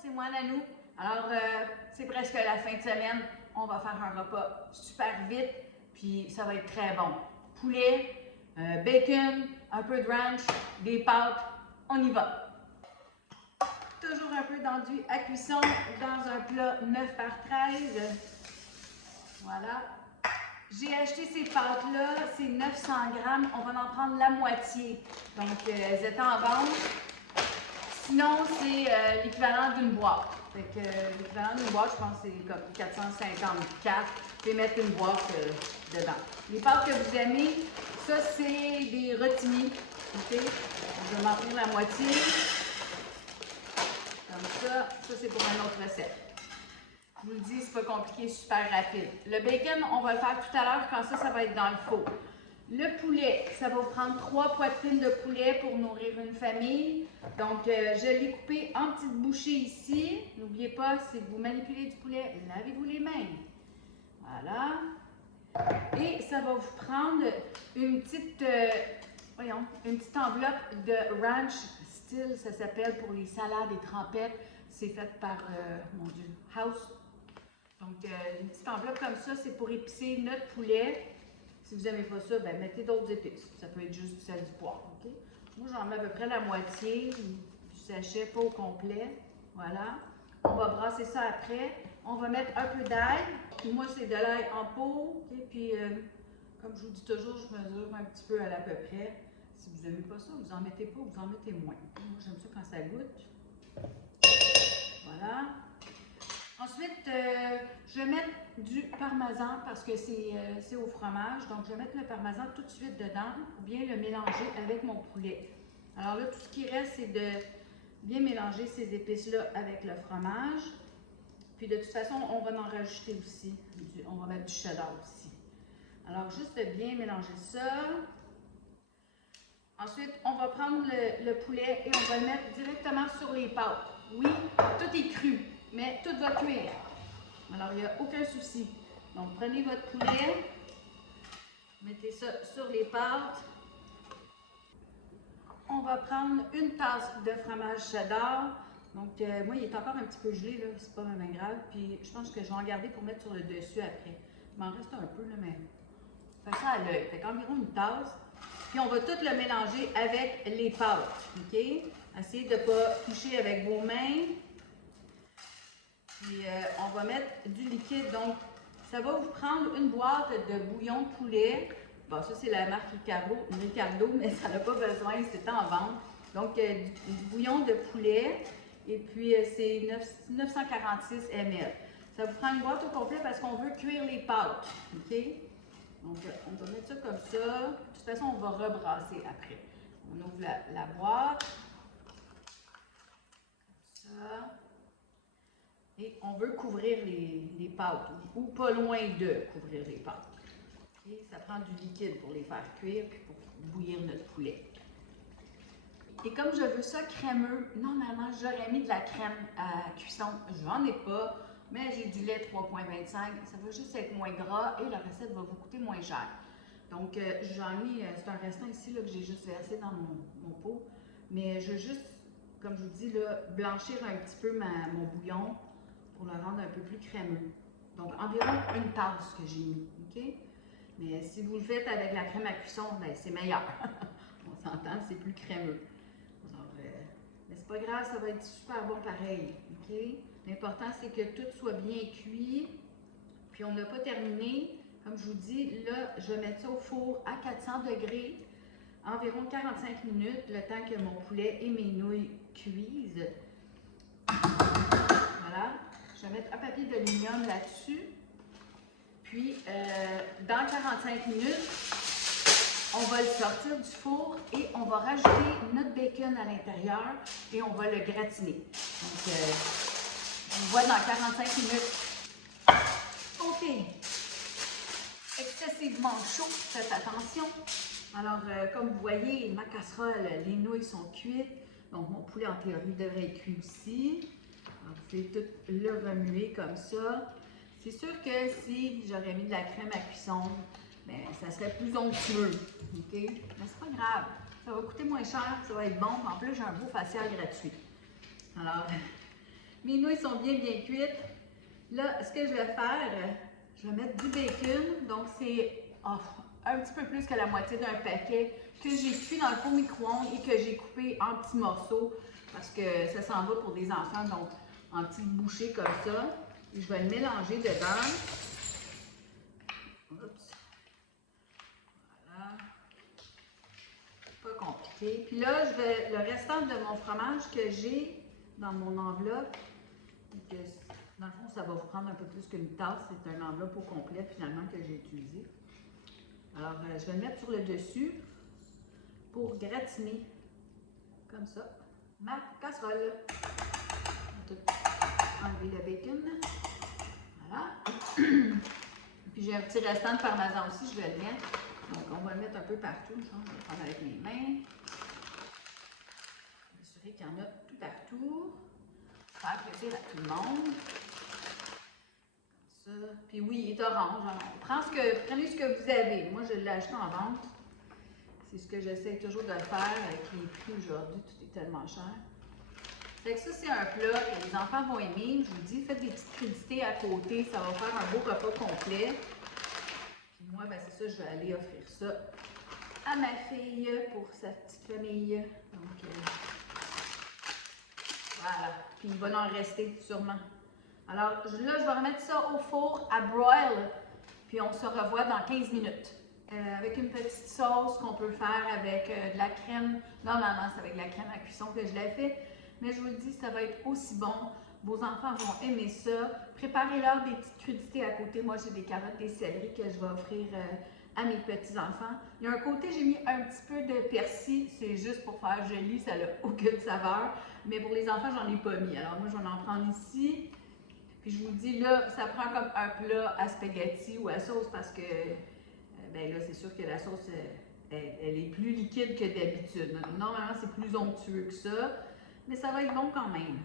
c'est moi Nanou. Alors, c'est presque la fin de semaine. On va faire un repas super vite, puis ça va être très bon. Poulet, bacon, un peu de ranch, des pâtes, on y va. Toujours un peu d'enduit à cuisson dans un plat 9 par 13. Voilà. J'ai acheté ces pâtes-là, c'est 900 grammes. On va en prendre la moitié. Donc, elles étaient en vente. Sinon, c'est l'équivalent d'une boîte. L'équivalent d'une boîte, je pense que c'est comme 454. Je vais mettre une boîte dedans. Les pâtes que vous aimez, ça, c'est des rotini. OK? Je vais m'en prendre la moitié. Comme ça. Ça, c'est pour une autre recette. Je vous le dis, c'est pas compliqué, super rapide. Le bacon, on va le faire tout à l'heure quand ça va être dans le four. Le poulet, ça va vous prendre 3 poitrines de poulet pour nourrir une famille. Donc, je l'ai coupé en petites bouchées ici. N'oubliez pas, si vous manipulez du poulet, lavez-vous les mains. Voilà. Et ça va vous prendre une petite, une petite enveloppe de ranch style, ça s'appelle pour les salades et trempettes. C'est fait par, mon Dieu, House. Donc, une petite enveloppe comme ça, c'est pour épicer notre poulet. Si vous n'aimez pas ça, ben, mettez d'autres épices. Ça peut être juste du sel, du poivre. Okay? Moi, j'en mets à peu près la moitié du sachet, pas au complet. Voilà. On va brasser ça après. On va mettre un peu d'ail. Moi, c'est de l'ail en pot. Okay? Puis, comme je vous dis toujours, je mesure un petit peu à l'à peu près. Si vous n'aimez pas ça, vous en mettez pas, vous en mettez moins. Okay? Moi, j'aime ça quand ça goûte. Voilà. Ensuite, je vais mettre du parmesan parce que c'est au fromage. Donc, je vais mettre le parmesan tout de suite dedans pour bien le mélanger avec mon poulet. Alors là, tout ce qui reste, c'est de bien mélanger ces épices-là avec le fromage. Puis de toute façon, on va en rajouter aussi. On va mettre du cheddar aussi. Alors, juste de bien mélanger ça. Ensuite, on va prendre le poulet et on va le mettre directement sur les pâtes. Oui, tout est cru, mais tout va cuire. Alors, il n'y a aucun souci. Donc, prenez votre poulet, mettez ça sur les pâtes. On va prendre une tasse de fromage cheddar. Donc, moi, il est encore un petit peu gelé, là, c'est pas vraiment grave. Puis, je pense que je vais en garder pour mettre sur le dessus après. Il m'en reste un peu, là, mais faites ça à l'œil. Fait qu'environ une tasse. Puis, on va tout le mélanger avec les pâtes. OK? Essayez de ne pas toucher avec vos mains. Puis, on va mettre du liquide. Donc, ça va vous prendre une boîte de bouillon de poulet. Bon, ça, c'est la marque Ricardo, mais ça n'a pas besoin, c'est en vente. Donc, du bouillon de poulet. Et puis, c'est 946 ml. Ça vous prend une boîte au complet parce qu'on veut cuire les pâtes. OK? Donc, on va mettre ça comme ça. De toute façon, on va rebrasser après. On ouvre la boîte. Comme ça. Et on veut couvrir les pâtes, ou pas loin de couvrir les pâtes. Okay? Ça prend du liquide pour les faire cuire, puis pour bouillir notre poulet. Et comme je veux ça crémeux, normalement, j'aurais mis de la crème à cuisson. J'en ai pas, mais j'ai du lait 3,25. Ça va juste être moins gras et la recette va vous coûter moins cher. Donc, j'en ai mis, c'est un restant ici là, que j'ai juste versé dans mon pot. Mais je veux juste, comme je vous dis, là, blanchir un petit peu mon bouillon pour le rendre un peu plus crémeux. Donc, environ une tasse que j'ai mis, OK? Mais si vous le faites avec la crème à cuisson, ben, c'est meilleur. On s'entend, c'est plus crémeux. Alors, mais c'est pas grave, ça va être super bon pareil, OK? L'important, c'est que tout soit bien cuit. Puis, on n'a pas terminé. Comme je vous dis, là, je vais mettre ça au four à 400 degrés, environ 45 minutes, le temps que mon poulet et mes nouilles cuisent. Voilà. Je vais mettre un papier d'aluminium là-dessus. Puis, dans 45 minutes, on va le sortir du four et on va rajouter notre bacon à l'intérieur et on va le gratiner. Donc, je vous vois dans 45 minutes. OK. Excessivement chaud, faites attention. Alors, comme vous voyez, ma casserole, les nouilles sont cuites. Donc, mon poulet, en théorie, devrait être cuit aussi. Alors, vous pouvez tout le remuer comme ça. C'est sûr que si j'aurais mis de la crème à cuisson, bien, ça serait plus onctueux. OK? Mais c'est pas grave. Ça va coûter moins cher, ça va être bon. En plus, j'ai un beau facial gratuit. Alors, Mes nouilles sont bien cuites. Là, ce que je vais faire, je vais mettre du bacon. Donc, c'est un petit peu plus que la moitié d'un paquet que j'ai cuit dans le four micro-ondes et que j'ai coupé en petits morceaux parce que ça s'en va pour des enfants, donc en petites bouchées comme ça. Et je vais le mélanger dedans. Oups. Voilà. Pas compliqué. Puis là, je vais le restant de mon fromage que j'ai dans mon enveloppe. Dans le fond, ça va vous prendre un peu plus qu'une tasse. C'est une enveloppe au complet finalement que j'ai utilisé. Alors, je vais le mettre sur le dessus pour gratiner, comme ça, ma casserole. On va tout enlever le bacon. Voilà. Puis j'ai un petit restant de parmesan aussi, je vais le mettre. Donc, on va le mettre un peu partout. Je vais le prendre avec mes mains. M'assurer qu'il y en a tout partout. Faire plaisir à tout le monde. Comme ça. Puis oui, il est orange. Prenez ce que vous avez. Moi, je l'ai acheté en vente. C'est ce que j'essaie toujours de faire avec les prix aujourd'hui. Tout est tellement cher. Fait que ça, c'est un plat que les enfants vont aimer. Je vous dis, faites des petites crudités à côté. Ça va faire un beau repas complet. Puis moi, ben, c'est ça, je vais aller offrir ça à ma fille pour sa petite famille. Donc, voilà. Puis il va en rester sûrement. Alors là, je vais remettre ça au four à broil. Puis on se revoit dans 15 minutes. Avec une petite sauce qu'on peut faire avec de la crème. Normalement, c'est avec de la crème à cuisson que je l'ai fait. Mais je vous le dis, ça va être aussi bon. Vos enfants vont aimer ça. Préparez-leur des petites crudités à côté. Moi, j'ai des carottes, des céleris que je vais offrir à mes petits-enfants. Il y a un côté, j'ai mis un petit peu de persil. C'est juste pour faire joli, ça n'a aucune saveur. Mais pour les enfants, j'en ai pas mis. Alors moi, je vais en prendre ici. Puis je vous dis, là, ça prend comme un plat à spaghetti ou à sauce parce que, ben là, c'est sûr que la sauce, elle est plus liquide que d'habitude. Normalement, c'est plus onctueux que ça, mais ça va être bon quand même.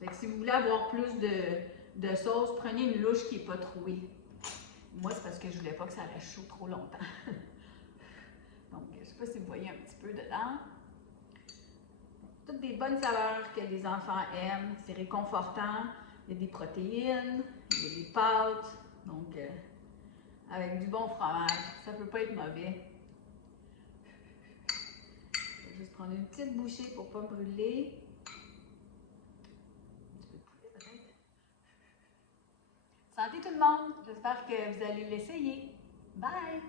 Fait que si vous voulez avoir plus de sauce, prenez une louche qui n'est pas trouée. Moi, c'est parce que je voulais pas que ça reste chaud trop longtemps. Donc, je ne sais pas si vous voyez un petit peu dedans. Toutes des bonnes saveurs que les enfants aiment. C'est réconfortant. Il y a des protéines, il y a des pâtes. Donc, avec du bon fromage, ça ne peut pas être mauvais. Je vais juste prendre une petite bouchée pour ne pas brûler. Un petit peu de poulet peut-être. Santé tout le monde! J'espère que vous allez l'essayer. Bye!